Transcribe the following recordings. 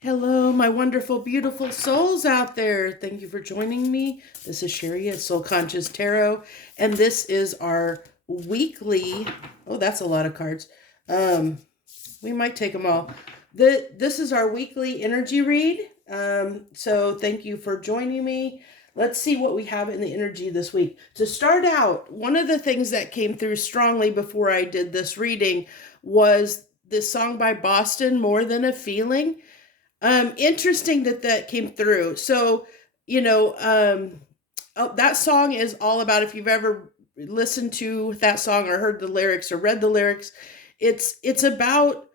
Hello, my wonderful, beautiful souls out there. Thank you for joining me. This is Sherry at Soul Conscious Tarot, and this is our weekly. Oh, that's a lot of cards. Um, we might take them all. This is our weekly energy read. So thank you for joining me. Let's see what we have in the energy this week. To start out, one of the things that came through strongly before I did this reading was this song by Boston, More Than a Feeling. Interesting that that came through. So, you know, that song is all about, if you've ever listened to that song or heard the lyrics or read the lyrics, it's about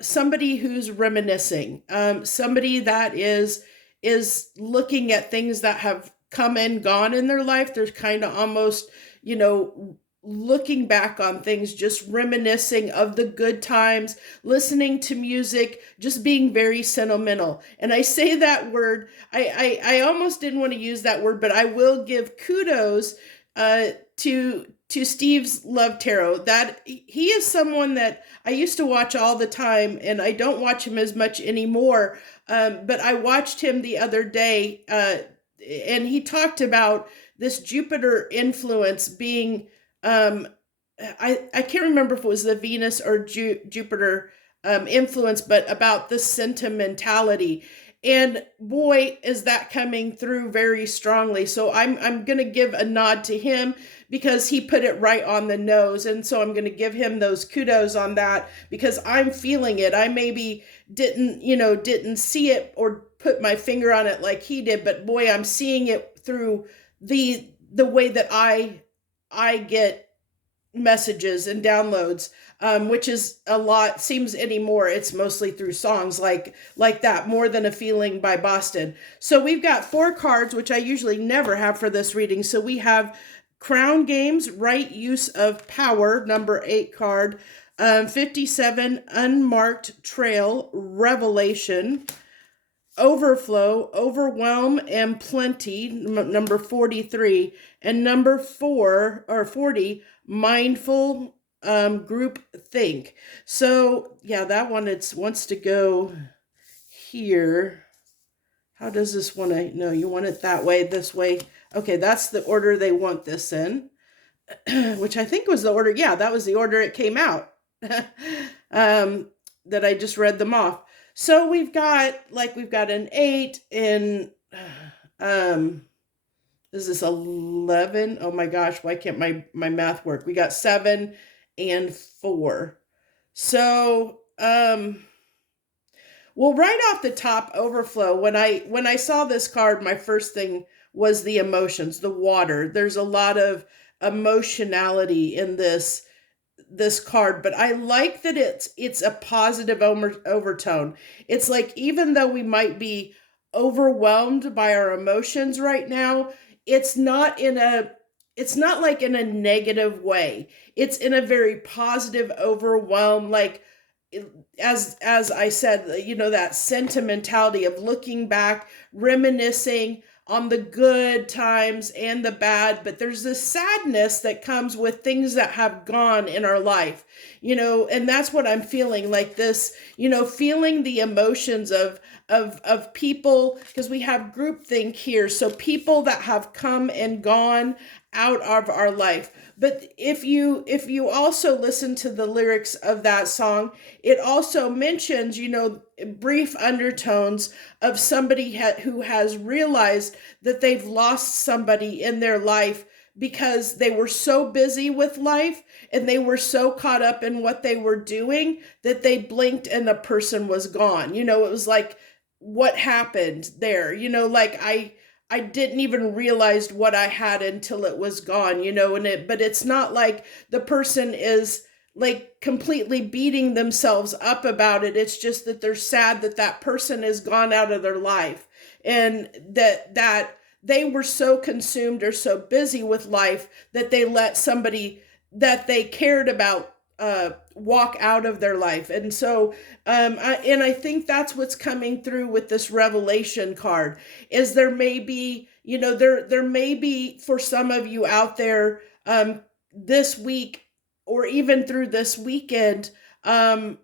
somebody who's reminiscing, somebody that is looking at things that have come and gone in their life. There's kind of almost, you know, looking back on things, just reminiscing of the good times, listening to music, just being very sentimental. And I say that word, I almost didn't want to use that word, but I will give kudos to Steve's Love Tarot. That he is someone that I used to watch all the time, and I don't watch him as much anymore. But I watched him the other day, and he talked about this Jupiter influence being I can't remember if it was the Venus or Jupiter influence, but about the sentimentality. And boy, is that coming through very strongly. So I'm gonna give a nod to him because he put it right on the nose. And so I'm gonna give him those kudos on that because I'm feeling it. I maybe didn't see it or put my finger on it like he did, but boy, I'm seeing it through the way that I get messages and downloads, which is a lot. Seems anymore it's mostly through songs like that, More Than a Feeling by Boston. So we've got 4 cards, which I usually never have for this reading. So we have Crown Games, Right Use of Power, number 8 card. 57, Unmarked Trail, Revelation. Overflow, Overwhelm, and Plenty, number 43, and number 4 or 40, Mindful, Group Think. So yeah, that one wants to go here. How does this one? No, you want it that way, this way. Okay, that's the order they want this in, which I think was the order. Yeah, that was the order it came out. That I just read them off. So we've got an 8 and um is this 11? Oh my gosh, why can't my math work? We got 7 and 4. So well, right off the top, Overflow, when I saw this card, my first thing was the emotions, the water. There's a lot of emotionality in this card, but I like that it's a positive overtone. It's like, even though we might be overwhelmed by our emotions right now, it's not in a it's not like in a negative way. It's in a very positive overwhelm, like, as I said, that sentimentality of looking back, reminiscing on the good times and the bad, but there's this sadness that comes with things that have gone in our life, and that's what I'm feeling, like this, feeling the emotions of people, because we have groupthink here, so people that have come and gone out of our life. But if you also listen to the lyrics of that song, it also mentions, brief undertones of somebody who has realized that they've lost somebody in their life because they were so busy with life and they were so caught up in what they were doing that they blinked and the person was gone. It was like, what happened there? Like, I didn't even realize what I had until it was gone, but it's not like the person is like completely beating themselves up about it. It's just that they're sad that that person is gone out of their life, and that they were so consumed or so busy with life that they let somebody that they cared about walk out of their life. And so I think that's what's coming through with this revelation card, is there may be, there may be, for some of you out there, this week or even through this weekend, um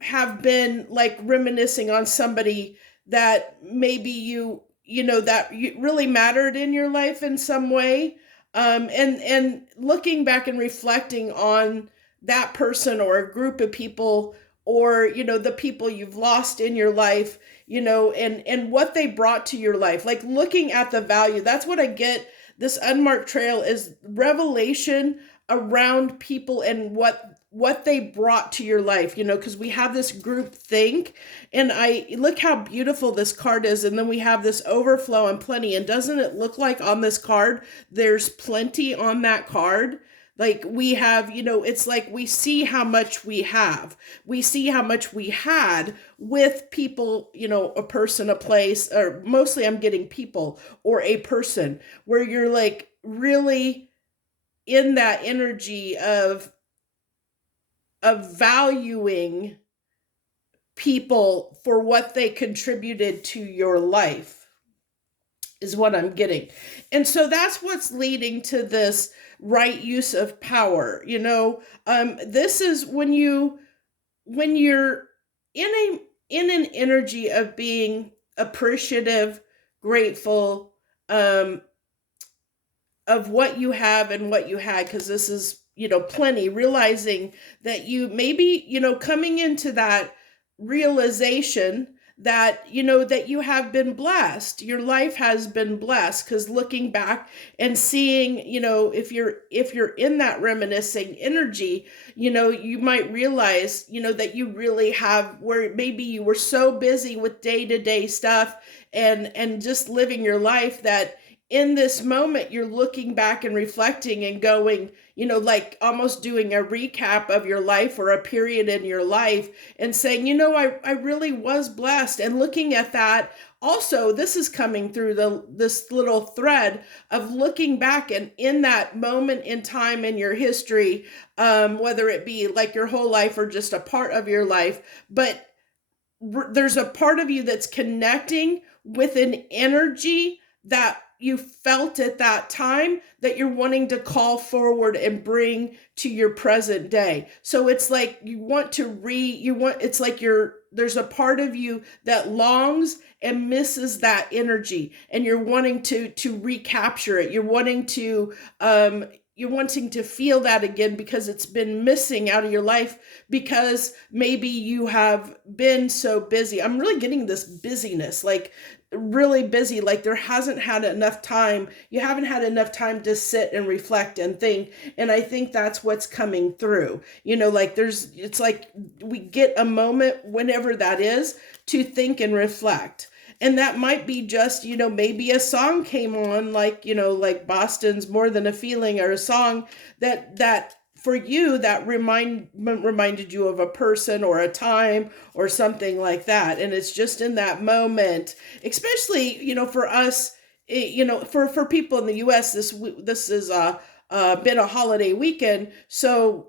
have been like reminiscing on somebody that maybe that you really mattered in your life in some way, and looking back and reflecting on that person or a group of people, or the people you've lost in your life, and what they brought to your life, like looking at the value. That's what I get. This unmarked trail is revelation around people and what they brought to your life, because we have this group think, and I look how beautiful this card is, and then we have this overflow and plenty, and doesn't it look like on this card there's plenty on that card? Like we have, it's like we see how much we have. We see how much we had with people, a person, a place, or mostly I'm getting people or a person, where you're like really in that energy of valuing people for what they contributed to your life, is what I'm getting. And so that's what's leading to this right use of power. This is when you're in an energy of being appreciative, grateful, of what you have and what you had, because this is plenty, realizing that you maybe coming into that realization that that you have been blessed, your life has been blessed, because looking back and seeing, if you're in that reminiscing energy, you might realize that you really have, where maybe you were so busy with day-to-day stuff and just living your life, that in this moment you're looking back and reflecting and going, like almost doing a recap of your life or a period in your life, and saying, I really was blessed. And looking at that also, this is coming through this little thread of looking back, and in that moment in time in your history, whether it be like your whole life or just a part of your life, but there's a part of you that's connecting with an energy that you felt at that time, that you're wanting to call forward and bring to your present day. So it's like it's like there's a part of you that longs and misses that energy, and you're wanting to recapture it. You're wanting to feel that again, because it's been missing out of your life, because maybe you have been so busy. I'm really getting this busyness, like really busy, like there hasn't had enough time. You haven't had enough time to sit and reflect and think. And I think that's what's coming through. Like it's like we get a moment, whenever that is, to think and reflect. And that might be just, maybe a song came on, like, like Boston's More Than a Feeling, or a song that for you that reminded you of a person or a time or something like that. And it's just in that moment, especially, for us, for people in the US, this is been a holiday weekend. So,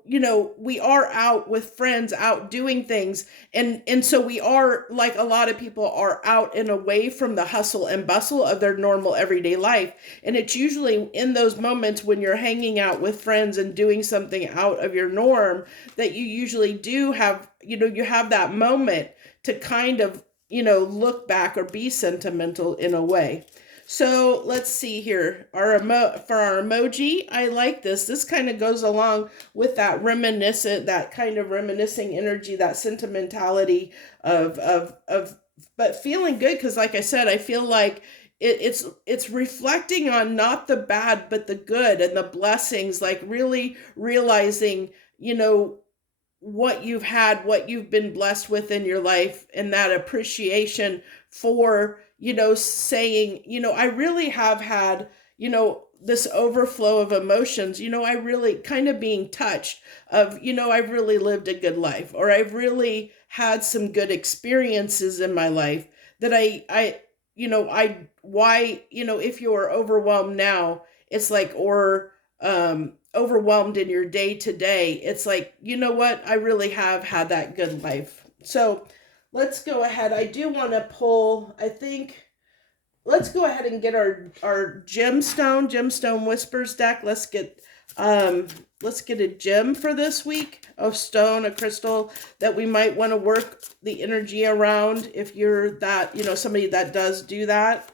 we are out with friends, out doing things. And so we are, like a lot of people, are out and away from the hustle and bustle of their normal everyday life. And it's usually in those moments when you're hanging out with friends and doing something out of your norm, that you usually do have, you have that moment to kind of, look back or be sentimental in a way. So let's see here. For our emoji, I like this. This kind of goes along with that that kind of reminiscing energy, that sentimentality but feeling good, because like I said, I feel like it's reflecting on not the bad but the good and the blessings, like really realizing, what you've had, what you've been blessed with in your life, and that appreciation for, saying, I really have had, this overflow of emotions, I really kind of being touched of, I've really lived a good life, or I've really had some good experiences in my life, that why, if you're overwhelmed now, it's like, or, overwhelmed in your day to day, it's like, what, I really have had that good life. So let's go ahead. I do want to pull, I think, let's go ahead and get our gemstone whispers deck. Let's get a gem for this week, a stone, a crystal that we might want to work the energy around if you're that, somebody that does do that.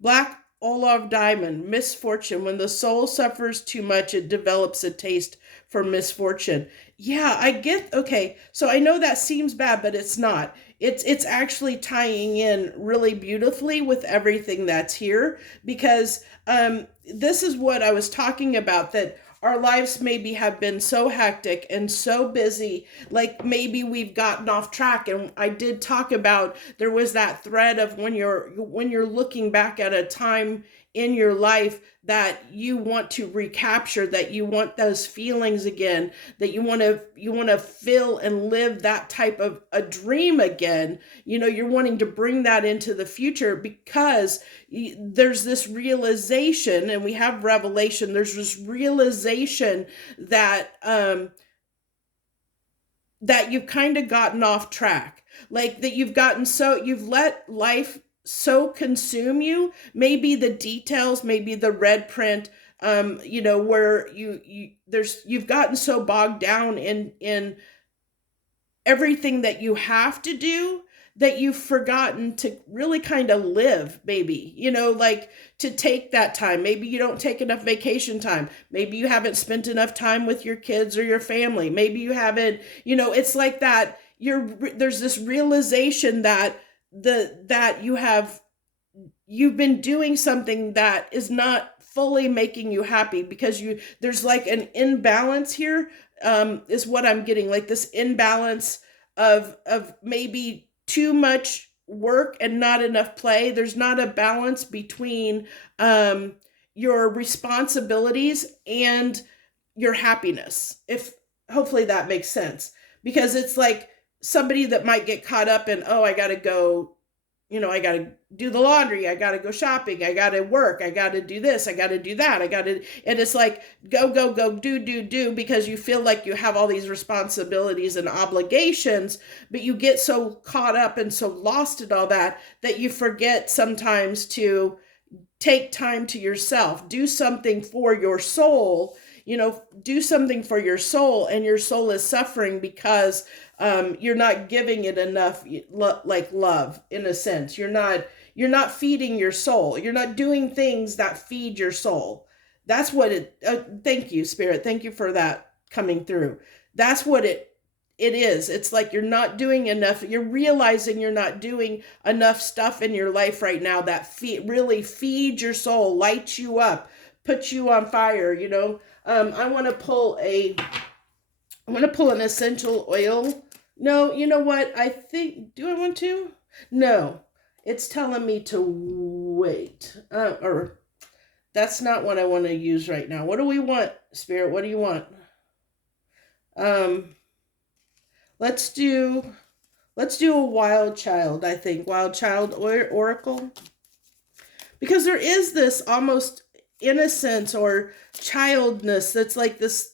Black Olaf diamond, misfortune. When the soul suffers too much, it develops a taste for misfortune. Yeah, I get. Okay, so I know that seems bad, but it's not. It's actually tying in really beautifully with everything that's here, because this is what I was talking about, that our lives maybe have been so hectic and so busy, like maybe we've gotten off track. And I did talk about, there was that thread of when you're looking back at a time in your life that you want to recapture, that you want those feelings again, that you want to feel and live that type of a dream again. You're wanting to bring that into the future, because there's this realization, and we have revelation, there's this realization that that you've kind of gotten off track, like that you've let life so consume you, maybe the details, maybe the red print, where you've gotten so bogged down in everything that you have to do, that you've forgotten to really kind of live, maybe, like to take that time. Maybe you don't take enough vacation time. Maybe you haven't spent enough time with your kids or your family. Maybe you haven't, it's like that. There's this realization that you've been doing something that is not fully making you happy, because there's like an imbalance here, is what I'm getting, like this imbalance of maybe too much work and not enough play. There's not a balance between your responsibilities and your happiness, if hopefully that makes sense, because it's like somebody that might get caught up in, oh, I got to go, I got to do the laundry, I got to go shopping, I got to work, I got to do this, I got to do that, and it's like go, go, go, do, because you feel like you have all these responsibilities and obligations, but you get so caught up and so lost in all that you forget sometimes to take time to yourself, do something for your soul, do something for your soul, and your soul is suffering because you're not giving it enough, like love, in a sense. You're not feeding your soul. You're not doing things that feed your soul. That's what it. Thank you, Spirit. Thank you for that coming through. That's what it is. It's like you're not doing enough. You're realizing you're not doing enough stuff in your life right now that really feed your soul, light you up, put you on fire. I want to pull an essential oil. No, you know what? Do I want to? No, it's telling me to wait. Or that's not what I want to use right now. What do we want, Spirit? What do you want? Let's do a wild child, I think. Wild child oracle. Because there is this almost innocence or childness that's like this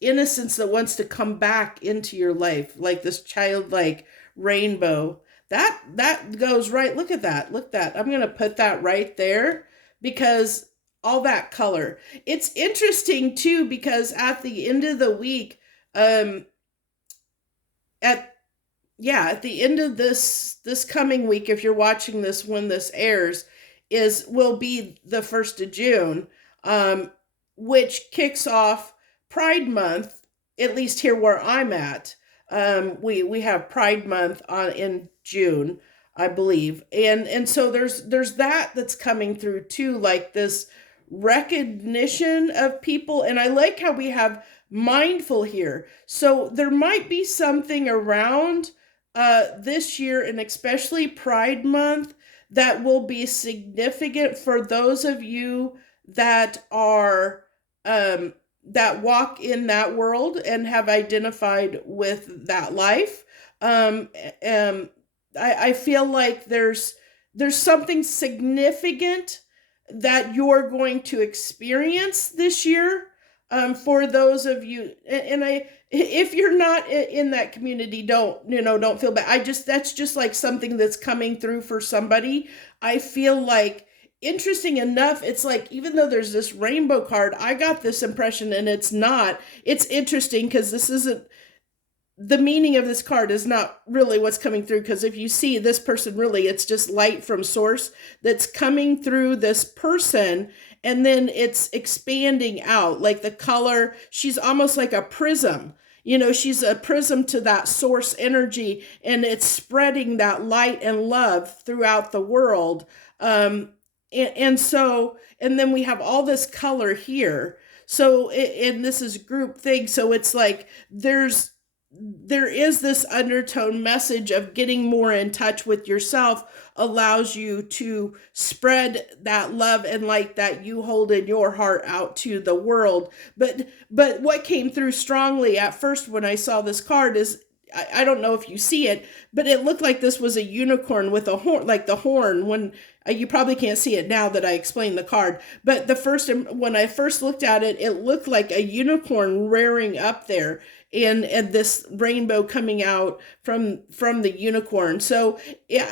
innocence that wants to come back into your life, like this childlike rainbow. That goes right. Look at that. Look at that. I'm going to put that right there, because all that color. It's interesting too, because at the end of the week, at the end of this coming week, if you're watching this when this airs, will be the 1st of June, which kicks off Pride Month, at least here where I'm at. We have Pride Month in June, I believe, and so there's that's coming through too, like this recognition of people. And I like how we have mindful here, so there might be something around this year, and especially Pride Month, that will be significant for those of you that are that walk in that world and have identified with that life. I feel like there's something significant that you're going to experience this year, for those of you, and if you're not in that community, don't feel bad. That's just like something that's coming through for somebody. I feel like interesting enough, it's like, even though there's this rainbow card, I got this impression, and it's not. It's interesting because this isn't the meaning of this card is not really what's coming through, because if you see this person, really it's just light from source that's coming through this person, and then it's expanding out like the color. She's almost like a prism. She's a prism to that source energy, and it's spreading that light and love throughout the world. And then we have all this color here. So, and this is group thing. So it's like there is this undertone message of getting more in touch with yourself allows you to spread that love and light that you hold in your heart out to the world. But what came through strongly at first when I saw this card is, I don't know if you see it, but it looked like this was a unicorn with a horn, like the horn. When you probably can't see it now that I explained the card, but when I first looked at it, it looked like a unicorn rearing up there, and this rainbow coming out from the unicorn. So yeah,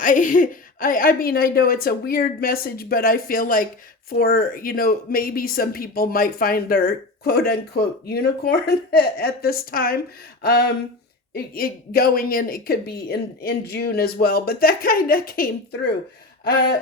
I mean, I know it's a weird message, but I feel like, for maybe some people might find their quote unquote unicorn at this time. Going in, it could be in June as well, but that kind of came through. uh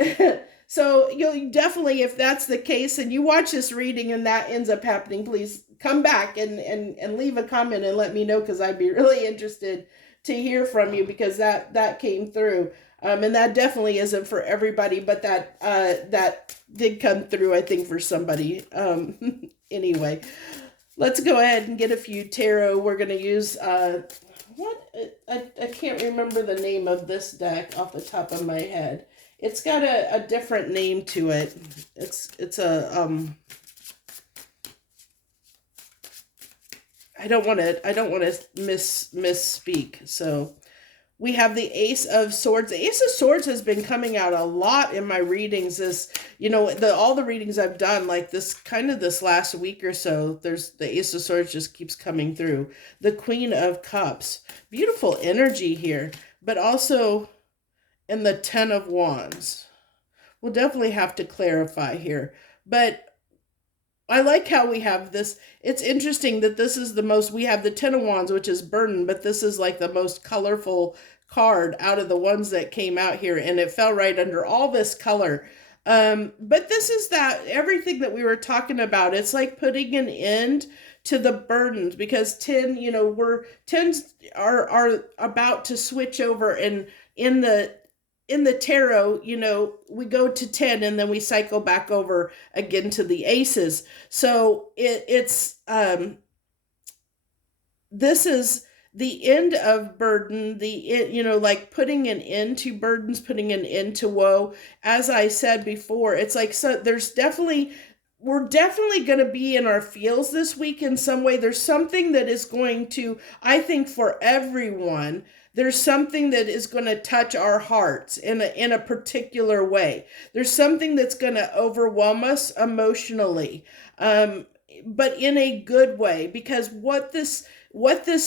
so you'll definitely, if that's the case and you watch this reading and that ends up happening, please come back and leave a comment and let me know, because I'd be really interested to hear from you, because that came through. And that definitely isn't for everybody, but that did come through, I think, for somebody. Anyway, let's go ahead and get a few tarot. We're going to use I can't remember the name of this deck off the top of my head. It's got a different name to it. It's a I don't want to misspeak. So we have the Ace of Swords. The Ace of Swords has been coming out a lot in my readings. All the readings I've done, like this last week or so, there's the Ace of Swords just keeps coming through. The Queen of Cups. Beautiful energy here, but also in the Ten of Wands. We'll definitely have to clarify here. But I like how we have this. It's interesting that this is we have the Ten of Wands, which is burden, but this is like the most colorful card out of the ones that came out here, and it fell right under all this color. But this is everything that we were talking about. It's like putting an end to the burdens, because tens are about to switch over, and in the tarot, we go to 10 and then we cycle back over again to the aces. So this is the end of burden, like putting an end to burdens, putting an end to woe. As I said before, it's like, so we're definitely going to be in our feels this week in some way. There's something that is going to, I think, for everyone, there's something that is going to touch our hearts in a particular way. There's something that's going to overwhelm us emotionally, but in a good way, because what this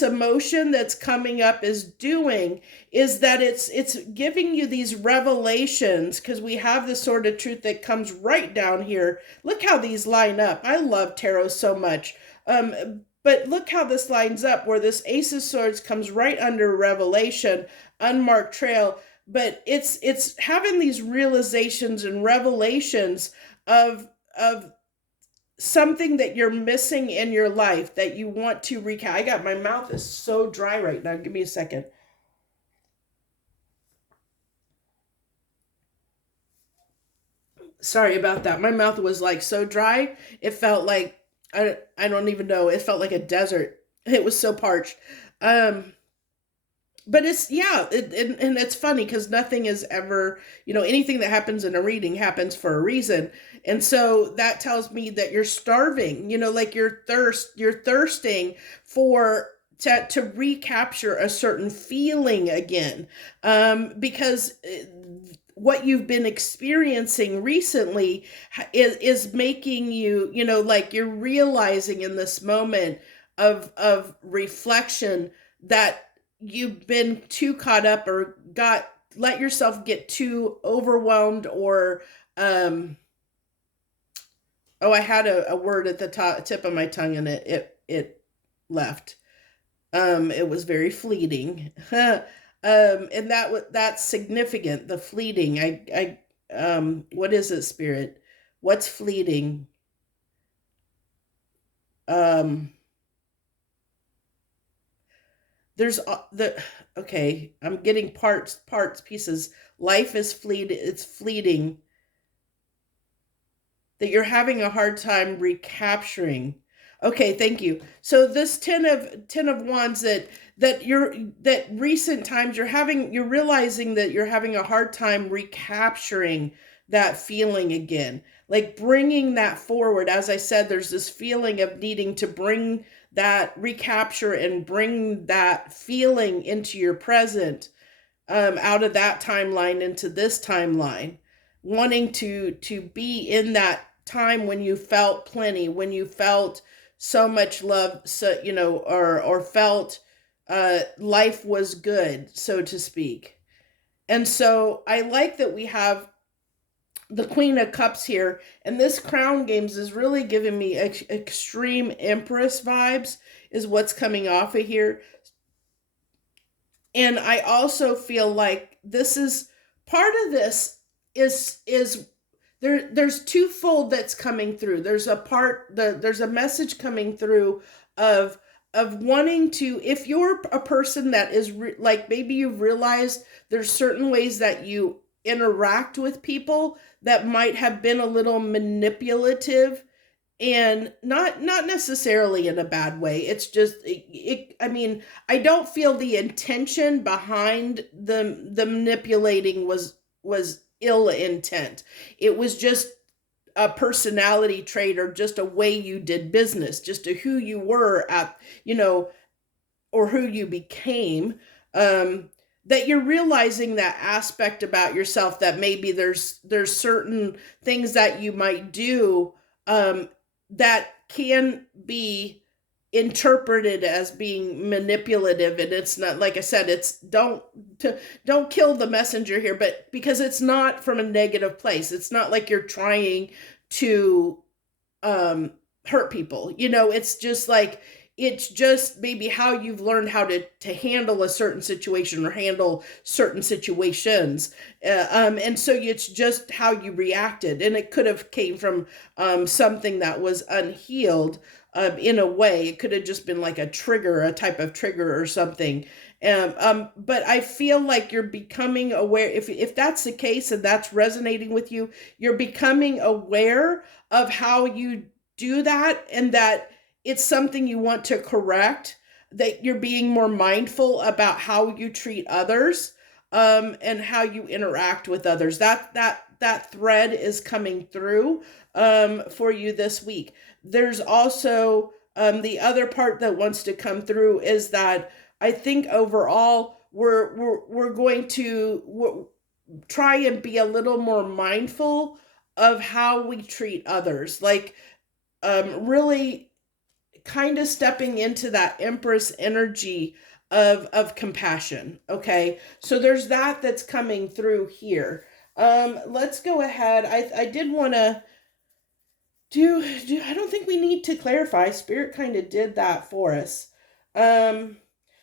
emotion that's coming up is doing is that it's giving you these revelations, because we have the Sword of Truth that comes right down here. Look how these line up. I love tarot so much. But look how this lines up, where this Ace of Swords comes right under Revelation, unmarked trail. But it's having these realizations and revelations of something that you're missing in your life that you want to recap. My mouth is so dry right now. Give me a second. Sorry about that. My mouth was like so dry. It felt like, I don't even know. It felt like a desert. It was so parched. But and it's funny because nothing is ever, anything that happens in a reading happens for a reason. And so that tells me that you're starving, like you're thirsting to recapture a certain feeling again. Because what you've been experiencing recently is making you, like you're realizing in this moment of reflection that you've been too caught up, or let yourself get too overwhelmed, or Oh, I had a word at the tip of my tongue, and it left. It was very fleeting. And that's significant. The fleeting. What is it, Spirit? What's fleeting? Um, there's the okay. I'm getting parts, pieces. Life is fleet. It's fleeting. That you're having a hard time recapturing. Okay, thank you. So this ten of wands, that recent times you're realizing that you're having a hard time recapturing that feeling again. Like bringing that forward. As I said, there's this feeling of needing to bring that recapture and bring that feeling into your present, out of that timeline into this timeline, wanting to be in that time when you felt plenty, when you felt so much love, so or felt life was good, so to speak. And so I like that we have the Queen of Cups here, and this Crown Games is really giving me extreme Empress vibes, is what's coming off of here. And I also feel like this is part of this is there's twofold that's coming through. There's a message coming through of wanting to, if you're a person that is like, maybe you've realized there's certain ways that you interact with people that might have been a little manipulative, and not necessarily in a bad way. It's just I mean, I don't feel the intention behind the manipulating was ill intent. It was just a personality trait, or just a way you did business, just a who you were at, or who you became. That you're realizing that aspect about yourself, that maybe there's certain things that you might do, that can be interpreted as being manipulative. And it's not, like I said, it's don't kill the messenger here, but because it's not from a negative place. It's not like you're trying to hurt people. It's just maybe how you've learned how to handle a certain situation, or handle certain situations. And so it's just how you reacted. And it could have came from something that was unhealed, in a way. It could have just been like a type of trigger or something. But I feel like you're becoming aware. If that's the case and that's resonating with you, you're becoming aware of how you do that, and that it's something you want to correct, that you're being more mindful about how you treat others, and how you interact with others. That thread is coming through, for you this week. There's also, the other part that wants to come through is that I think overall we're going to try and be a little more mindful of how we treat others. Like, really kind of stepping into that Empress energy of compassion. Okay, so there's that's coming through here. Let's go ahead. I did want to do I don't think we need to clarify. Spirit kind of did that for us. um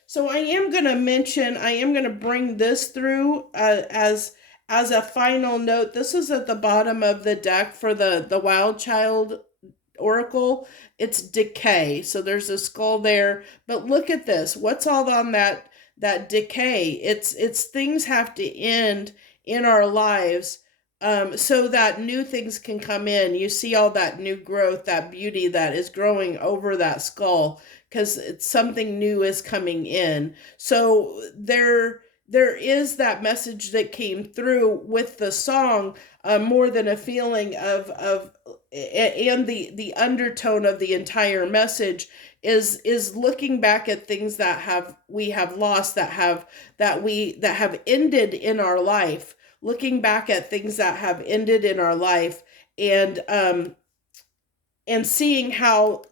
so I am going to bring this through, as a final note. This is at the bottom of the deck for the Wild Child Oracle. It's decay. So there's a skull there. But look at this. What's all on that decay? It's things have to end in our lives, so that new things can come in. You see all that new growth, that beauty that is growing over that skull, because it's something new is coming in. So there is that message that came through with the song, more than a feeling of and the undertone of the entire message is looking back at things that we have lost, that have ended in our life, looking back at things that have ended in our life, and seeing how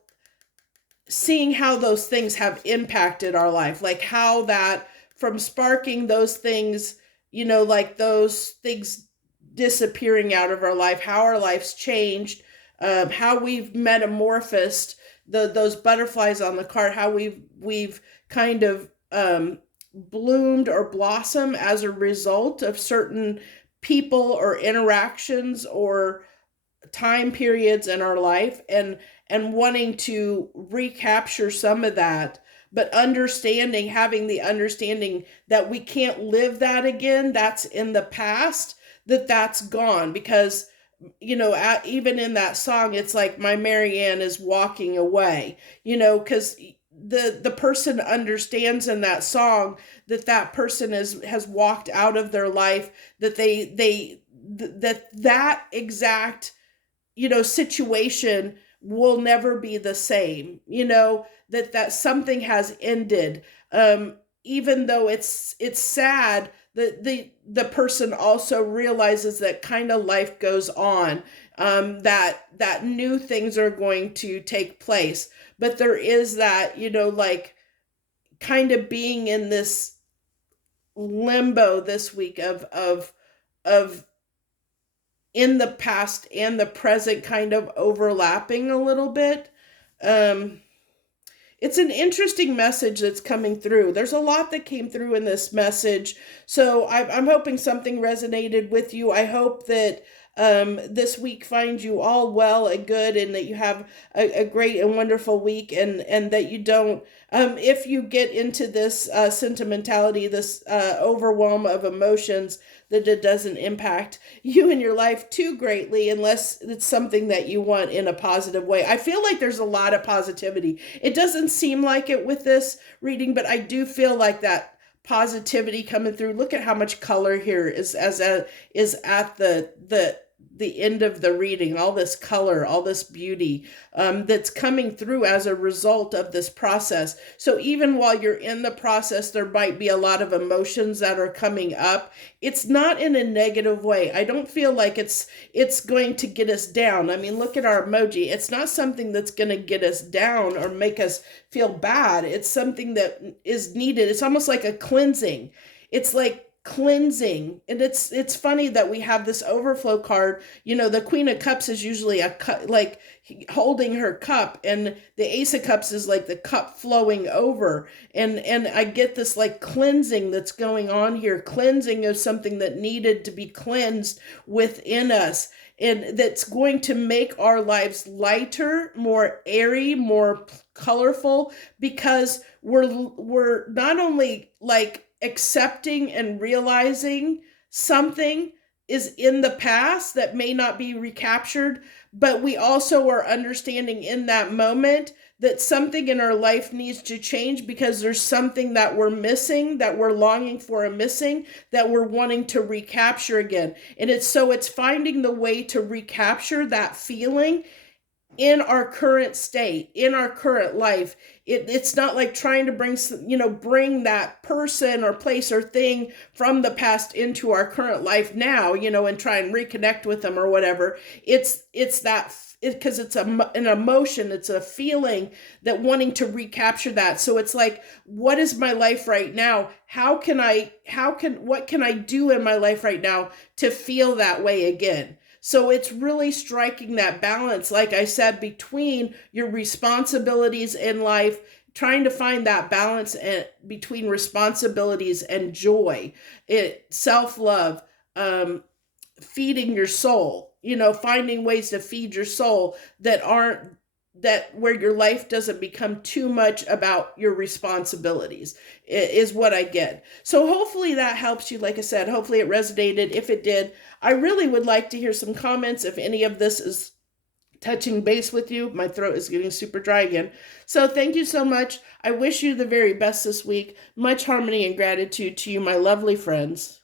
those things have impacted our life, like how that, from sparking those things, like those things disappearing out of our life, how our lives changed, how we've metamorphosed those butterflies on the card, how we've kind of bloomed or blossomed as a result of certain people or interactions or time periods in our life, and wanting to recapture some of that, but having the understanding that we can't live that again. That's in the past, that's gone. Because even in that song, it's like my Marianne is walking away, because the person understands in that song that person has walked out of their life, that that exact situation will never be the same, that something has ended. Even though it's sad, the person also realizes that kind of life goes on, that new things are going to take place. But there is that, like, kind of being in this limbo this week of in the past and the present kind of overlapping a little bit. It's an interesting message that's coming through. There's a lot that came through in this message. So I'm hoping something resonated with you. I hope that this week finds you all well and good, and that you have a great and wonderful week, and that you don't, if you get into this sentimentality, this overwhelm of emotions, that it doesn't impact you and your life too greatly, unless it's something that you want in a positive way. I feel like there's a lot of positivity. It doesn't seem like it with this reading, but I do feel like that positivity coming through. Look at how much color here is at the end of the reading, all this color, all this beauty, that's coming through as a result of this process. So even while you're in the process, there might be a lot of emotions that are coming up. It's not in a negative way. I don't feel like it's going to get us down. I mean, look at our emoji. It's not something that's going to get us down or make us feel bad. It's something that is needed. It's almost like a cleansing. It's like cleansing. And it's funny that we have this overflow card. The Queen of Cups is usually like holding her cup, and the Ace of Cups is like the cup flowing over, and I get this like cleansing that's going on here, cleansing of something that needed to be cleansed within us, and that's going to make our lives lighter, more airy, more colorful, because we're not only like accepting and realizing something is in the past that may not be recaptured, but we also are understanding in that moment that something in our life needs to change, because there's something that we're missing, that we're longing for and missing, that we're wanting to recapture again. And it's finding the way to recapture that feeling in our current state, in our current life. It's not like trying to bring that person or place or thing from the past into our current life now, and try and reconnect with them or whatever. It's that, because it's an emotion, it's a feeling, that wanting to recapture that. So it's like, what is my life right now? What can I do in my life right now to feel that way again? So it's really striking that balance, like I said, between your responsibilities in life, trying to find that balance between responsibilities and joy, self-love, feeding your soul, finding ways to feed your soul where your life doesn't become too much about your responsibilities, is what I get. So hopefully that helps you. Like I said, hopefully it resonated. If it did, I really would like to hear some comments if any of this is touching base with you. My throat is getting super dry again. So thank you so much. I wish you the very best this week. Much harmony and gratitude to you, my lovely friends.